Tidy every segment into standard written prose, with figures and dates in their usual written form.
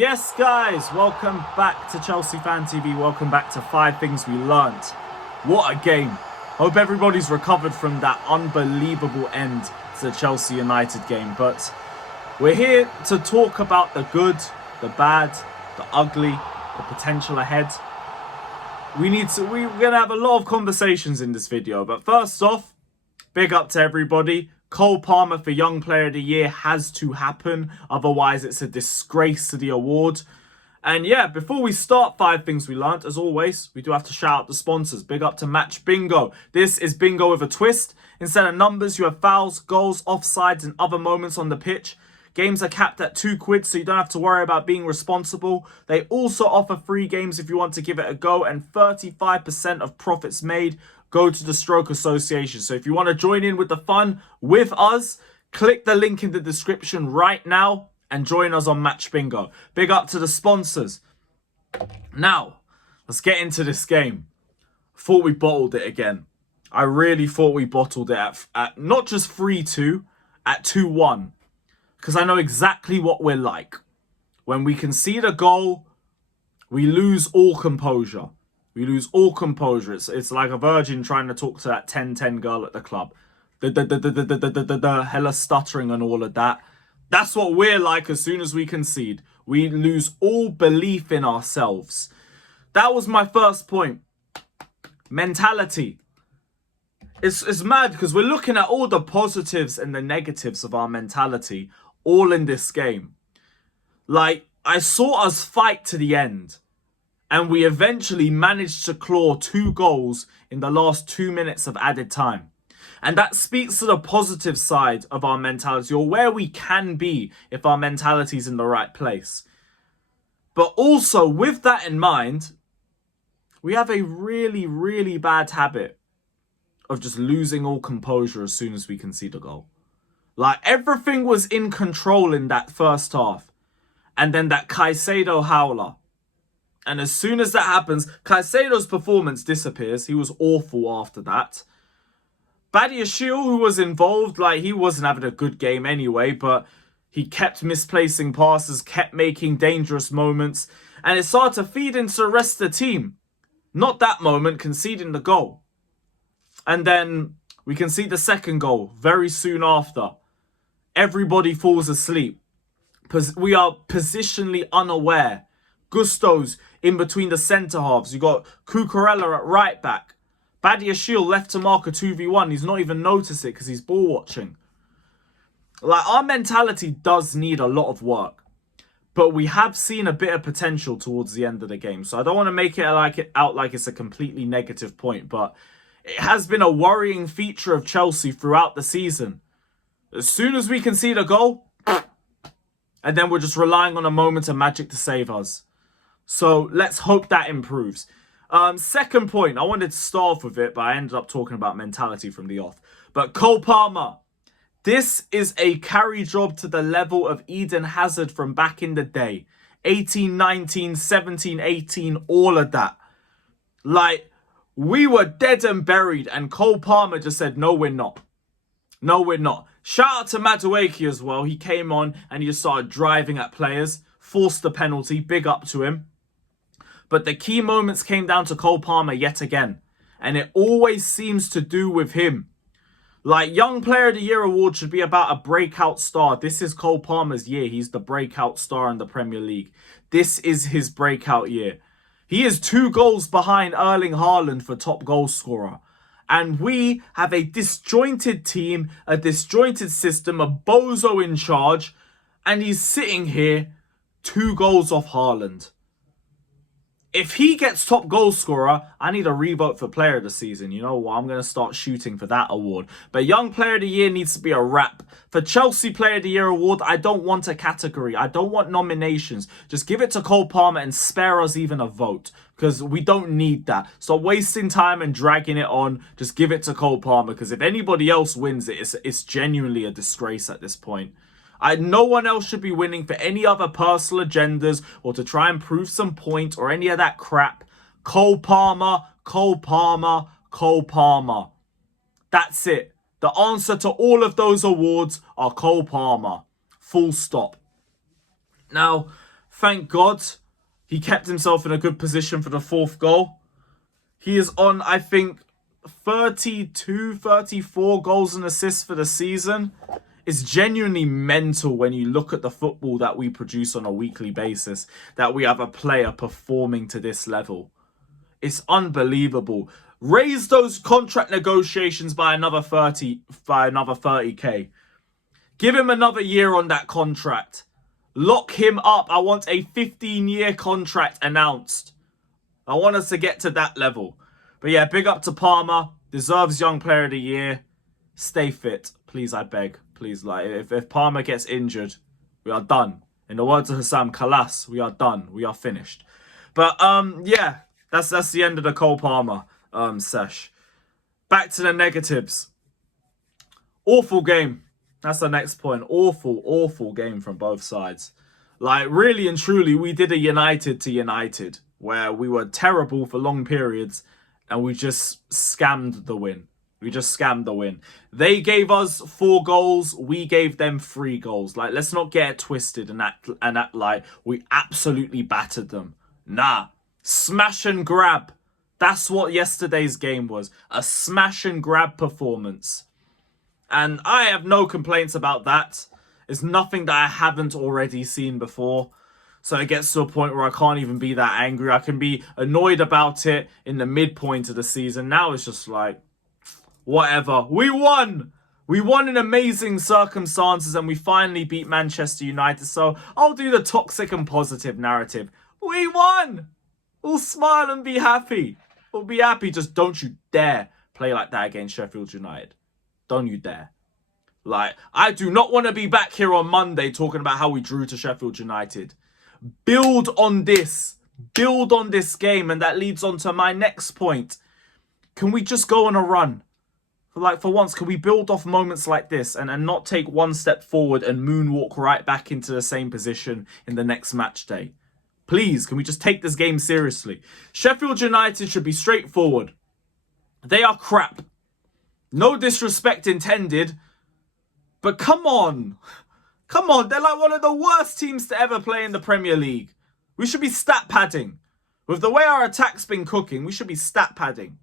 Yes, guys, welcome back to Chelsea Fan TV. Welcome back to 5 Things We Learnt. What a game. Hope everybody's recovered from that unbelievable end to the Chelsea United game. But we're here to talk about the good, the bad, the ugly, the potential ahead. We're going to have a lot of conversations in this video. But first off, big up to everybody. Cole Palmer for Young Player of the Year has to happen. Otherwise, it's a disgrace to the award. And yeah, before we start 5 Things We Learnt, as always, we do have to shout out the sponsors. Big up to Match Bingo. This is bingo with a twist. Instead of numbers, you have fouls, goals, offsides, and other moments on the pitch. Games are capped at £2, so you don't have to worry about being responsible. They also offer free games if you want to give it a go, and 35% of profits made go to the Stroke Association. So if you want to join in with the fun with us, click the link in the description right now and join us on Match Bingo. Big up to the sponsors. Now, let's get into this game. Thought we bottled it again. I really thought we bottled it at not just 3-2, at 2-1. Because I know exactly what we're like. When we concede a goal, we lose all composure. We lose all composure. It's like a virgin trying to talk to that 10-10 girl at the club. Hella stuttering and all of that. That's what we're like as soon as we concede. We lose all belief in ourselves. That was my first point. Mentality. It's mad because we're looking at all the positives and the negatives of our mentality all in this game. Like, I saw us fight to the end. And we eventually managed to claw 2 goals in the last 2 minutes of added time. And that speaks to the positive side of our mentality, or where we can be if our mentality is in the right place. But also, with that in mind, we have a really, really bad habit of just losing all composure as soon as we concede a goal. Like, everything was in control in that first half. And then that Caicedo howler. And as soon as that happens, Caicedo's performance disappears. He was awful after that. Badiashile, who was involved, like, he wasn't having a good game anyway, but he kept misplacing passes, kept making dangerous moments, and it started to feed into the rest of the team. Not that moment, conceding the goal. And then we concede the second goal very soon after. Everybody falls asleep. We are positionally unaware. Gusto's in between the centre halves. You got Cucurella at right back. Badiashile left to mark a 2v1. He's not even noticed it because he's ball watching. Like, our mentality does need a lot of work. But we have seen a bit of potential towards the end of the game. So I don't want to make it out like it's a completely negative point. But it has been a worrying feature of Chelsea throughout the season. As soon as we concede a goal, and then we're just relying on a moment of magic to save us. So let's hope that improves. Second point, I wanted to start off with it, but I ended up talking about mentality from the off. But Cole Palmer, this is a carry job to the level of Eden Hazard from back in the day. 18, 19, 17, 18, all of that. Like, we were dead and buried, and Cole Palmer just said, no, we're not. No, we're not. Shout out to Madueke as well. He came on and he just started driving at players. Forced the penalty. Big up to him. But the key moments came down to Cole Palmer yet again. And it always seems to do with him. Like, Young Player of the Year award should be about a breakout star. This is Cole Palmer's year. He's the breakout star in the Premier League. This is his breakout year. He is 2 goals behind Erling Haaland for top goal scorer. And we have a disjointed team, a disjointed system, a bozo in charge. And he's sitting here 2 goals off Haaland. If he gets top goal scorer, I need a revote for player of the season. You know what? I'm going to start shooting for that award. But Young Player of the Year needs to be a wrap. For Chelsea Player of the Year award, I don't want a category. I don't want nominations. Just give it to Cole Palmer and spare us even a vote. Because we don't need that. Stop wasting time and dragging it on. Just give it to Cole Palmer. Because if anybody else wins it, it's genuinely a disgrace at this point. No one else should be winning for any other personal agendas or to try and prove some point or any of that crap. Cole Palmer, Cole Palmer, Cole Palmer. That's it. The answer to all of those awards are Cole Palmer. Full stop. Now, Thank God he kept himself in a good position for the 4th goal. He is on, I think, 32, 34 goals and assists for the season. It's genuinely mental when you look at the football that we produce on a weekly basis, that we have a player performing to this level. It's unbelievable. Raise those contract negotiations by another 30k. Give him another year on that contract. Lock him up. I want a 15-year contract announced. I want us to get to that level. But yeah, big up to Palmer. Deserves Young Player of the Year. Stay fit. Please, I beg. Please, like, if Palmer gets injured, we are done. In the words of Hassam Kalas, we are done. We are finished. But, yeah, that's the end of the Cole Palmer sesh. Back to the negatives. Awful game. That's the next point. Awful game from both sides. Like, really and truly, we did a United to United, where we were terrible for long periods, and we just scammed the win. They gave us 4 goals. We gave them 3 goals. Like, let's not get it twisted and act like we absolutely battered them. Nah. Smash and grab. That's what yesterday's game was. A smash and grab performance. And I have no complaints about that. It's nothing that I haven't already seen before. So it gets to a point where I can't even be that angry. I can be annoyed about it in the midpoint of the season. Now it's just like, whatever. We won! We won in amazing circumstances and we finally beat Manchester United. So I'll do the toxic and positive narrative. We won! We'll smile and be happy. We'll be happy. Just don't you dare play like that against Sheffield United. Don't you dare. Like, I do not want to be back here on Monday talking about how we drew to Sheffield United. Build on this. Build on this game. And that leads on to my next point. Can we just go on a run? For once, can we build off moments like this and not take one step forward and moonwalk right back into the same position in the next match day? Please, can we just take this game seriously? Sheffield United should be straightforward. They are crap. No disrespect intended. But come on. Come on. They're like one of the worst teams to ever play in the Premier League. We should be stat padding. With the way our attack's been cooking, we should be stat padding.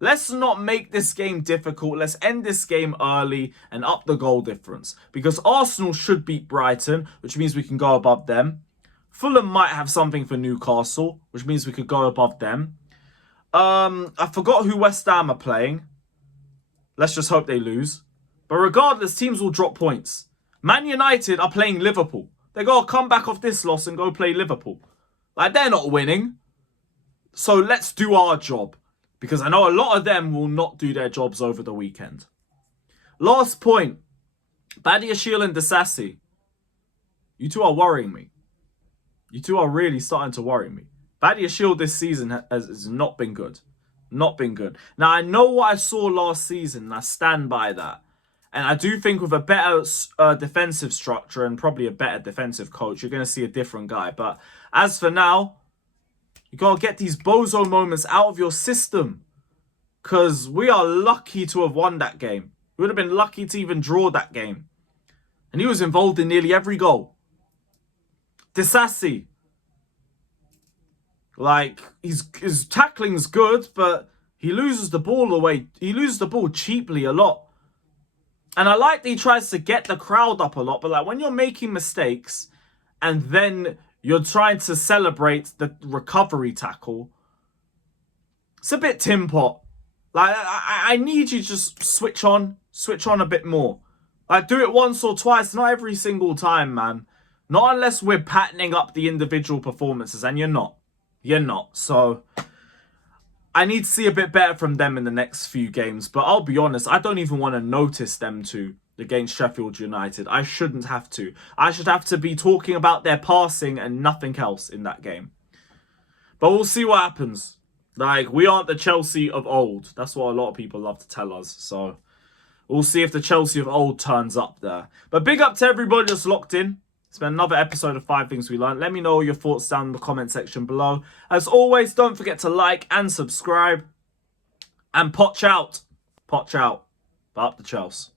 Let's not make this game difficult. Let's end this game early and up the goal difference. Because Arsenal should beat Brighton, which means we can go above them. Fulham might have something for Newcastle, which means we could go above them. I forgot who West Ham are playing. Let's just hope they lose. But regardless, teams will drop points. Man United are playing Liverpool. They got to come back off this loss and go play Liverpool. Like, they're not winning. So let's do our job. Because I know a lot of them will not do their jobs over the weekend. Last point. Badiashile and Disasi. You two are worrying me. You two are really starting to worry me. Badiashile this season has not been good. Not been good. Now, I know what I saw last season, and I stand by that. And I do think with a better defensive structure and probably a better defensive coach, you're going to see a different guy. But as for now, you got to get these bozo moments out of your system. Because we are lucky to have won that game. We would have been lucky to even draw that game. And he was involved in nearly every goal. Disasi. Like, his tackling's good, but he loses the ball away. He loses the ball cheaply a lot. And I like that he tries to get the crowd up a lot. But like, when you're making mistakes and then you're trying to celebrate the recovery tackle, it's a bit tin pot. Like, I need you to just switch on a bit more. Like, do it once or twice, not every single time, man. Not unless we're patterning up the individual performances, and you're not. You're not. So I need to see a bit better from them in the next few games. But I'll be honest, I don't even want to notice them two against Sheffield United. I shouldn't have to. I should have to be talking about their passing and nothing else in that game. But we'll see what happens. Like, we aren't the Chelsea of old. That's what a lot of people love to tell us. So we'll see if the Chelsea of old turns up there. But big up to everybody that's locked in. It's been another episode of 5 Things We Learned. Let me know your thoughts down in the comment section below. As always, don't forget to like and subscribe. And potch out. Potch out. But up the Chelsea.